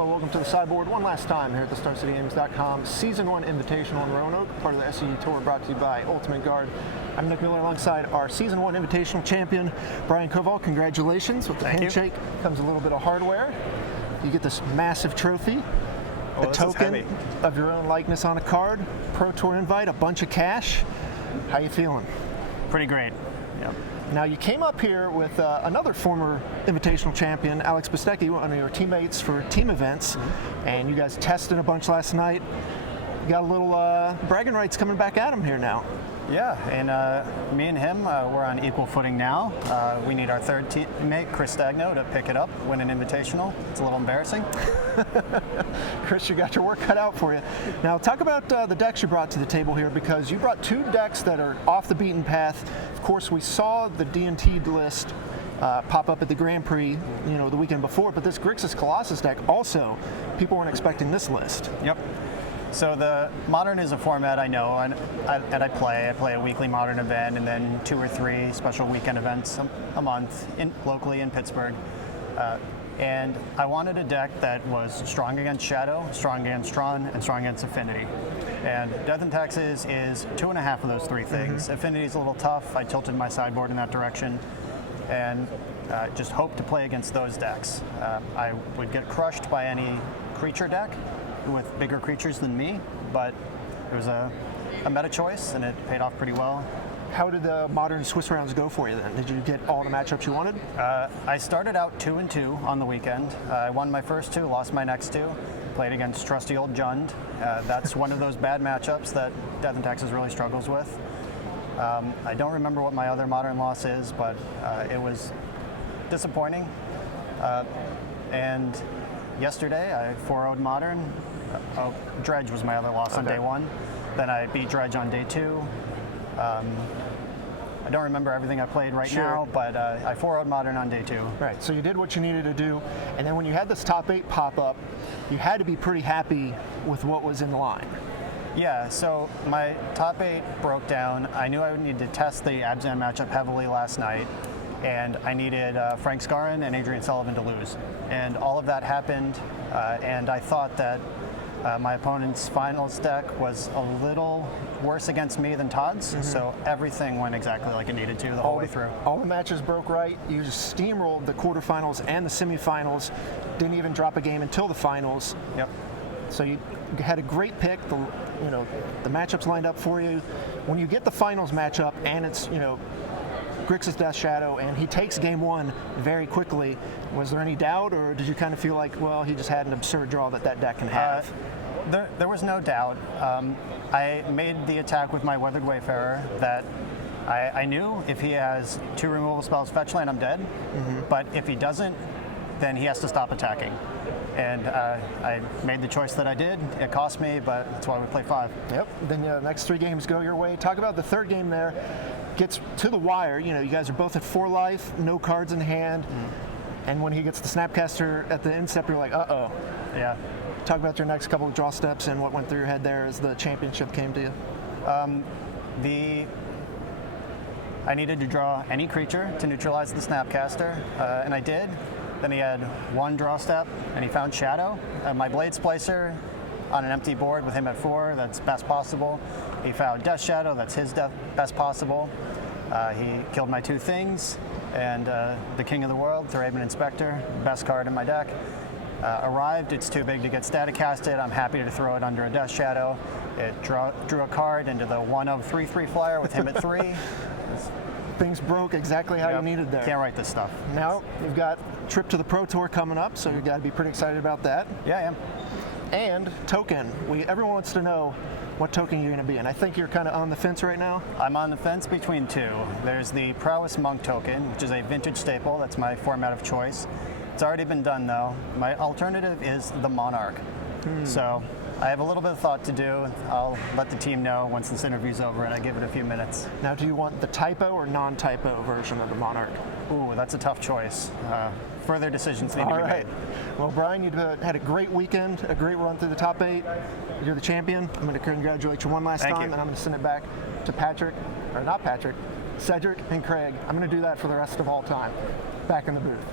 Hello, welcome to the sideboard one last time here at the StarCityGames.com Season 1 Invitational in Roanoke, part of the SCG Tour brought to you by Ultimate Guard. I'm Nick Miller alongside our Season 1 Invitational champion, Brian Coval. Congratulations with the handshake. Comes a little bit of hardware. You get this massive trophy, a token of your own likeness on a card, Pro Tour invite, a bunch of cash. How you feeling? Pretty great. Yep. Now you came up here with another former Invitational champion, Alex Bistecki, one of your teammates for team events, and you guys tested a bunch last night. You got a little bragging rights coming back at him here now. Yeah, and me and him, we're on equal footing now. We need our third teammate, Chris Stagno, to pick it up, win an Invitational. It's a little embarrassing. Chris, you got your work cut out for you. Now, talk about the decks you brought to the table here, because you brought two decks that are off the beaten path. Of course, we saw the D&T list pop up at the Grand Prix, the weekend before, but this Grixis Colossus deck also, people weren't expecting this list. Yep. So the Modern is a format I know and I play. I play a weekly Modern event and then 2 or 3 special weekend events a month locally in Pittsburgh. And I wanted a deck that was strong against Shadow, strong against Tron, and strong against Affinity. And Death and Taxes is 2.5 of those 3 things. Affinity is a little tough. I tilted my sideboard in that direction and just hope to play against those decks. I would get crushed by any creature deck with bigger creatures than me, but it was a meta choice and it paid off pretty well. How did the Modern Swiss rounds go for you then? Did you get all the matchups you wanted? I started out 2-2 on the weekend. I won my first 2, lost my next 2. Played against trusty old Jund. That's one of those bad matchups that Death and Taxes really struggles with. I don't remember what my other Modern loss is, but it was disappointing. And yesterday I 4-0'd Modern. Dredge was my other loss on day 1. Then I beat Dredge on day 2. I don't remember everything I played now, but I 4-0'd Modern on day 2. Right, so you did what you needed to do, and then when you had this top 8 pop up, you had to be pretty happy with what was in the line. Yeah, so my top 8 broke down. I knew I would need to test the Abzan matchup heavily last night, and I needed Frank Scarron and Adrian Sullivan to lose. And all of that happened, and I thought that my opponent's finals deck was a little worse against me than Todd's, so everything went exactly like it needed to the whole way through. All the matches broke right. You just steamrolled the quarterfinals and the semifinals. Didn't even drop a game until the finals. Yep. So you had a great pick. The matchups lined up for you. When you get the finals matchup and it's Grixis Death Shadow and he takes game 1 very quickly, was there any doubt, or did you kind of feel like, well, he just had an absurd draw that deck can have? There was no doubt. I made the attack with my Weathered Wayfarer that I knew if he has 2 removal spells fetch land, I'm dead. But if he doesn't, then he has to stop attacking. And I made the choice that I did. It cost me, but that's why we play 5. Yep. Then the next 3 games go your way. Talk about the third game there. Gets to the wire. You guys are both at 4 life, no cards in hand. And when he gets the Snapcaster at the end step, you're like, uh-oh. Yeah. Talk about your next couple of draw steps and what went through your head there as the championship came to you. I needed to draw any creature to neutralize the Snapcaster, and I did. Then he had 1 draw step, and he found Shadow. My Blade Splicer on an empty board with him at 4, that's best possible. He found Death Shadow, that's his best possible. He killed my 2 things, and the King of the World, Thraben Inspector, best card in my deck. Arrived, it's too big to get static casted. I'm happy to throw it under a Death Shadow. It drew a card into the 1 of 3/3 flyer with him at 3. Things broke exactly how you needed there. Can't write this stuff. Now you've got trip to the Pro Tour coming up, so you got to be pretty excited about that. Yeah, I am. And token. Everyone wants to know what token you're going to be in. I think you're kind of on the fence right now. I'm on the fence between 2. There's the Prowess Monk token, which is a vintage staple. That's my format of choice. It's already been done, though. My alternative is the Monarch. So I have a little bit of thought to do. I'll let the team know once this interview's over and I give it a few minutes. Now, do you want the typo or non-typo version of the Monarch? Ooh, that's a tough choice. Further decisions need to be made. Well, Brian, you had a great weekend, a great run through the top 8. You're the champion. I'm going to congratulate you one last time, and I'm going to send it back to Cedric and Craig. I'm going to do that for the rest of all time. Back in the booth.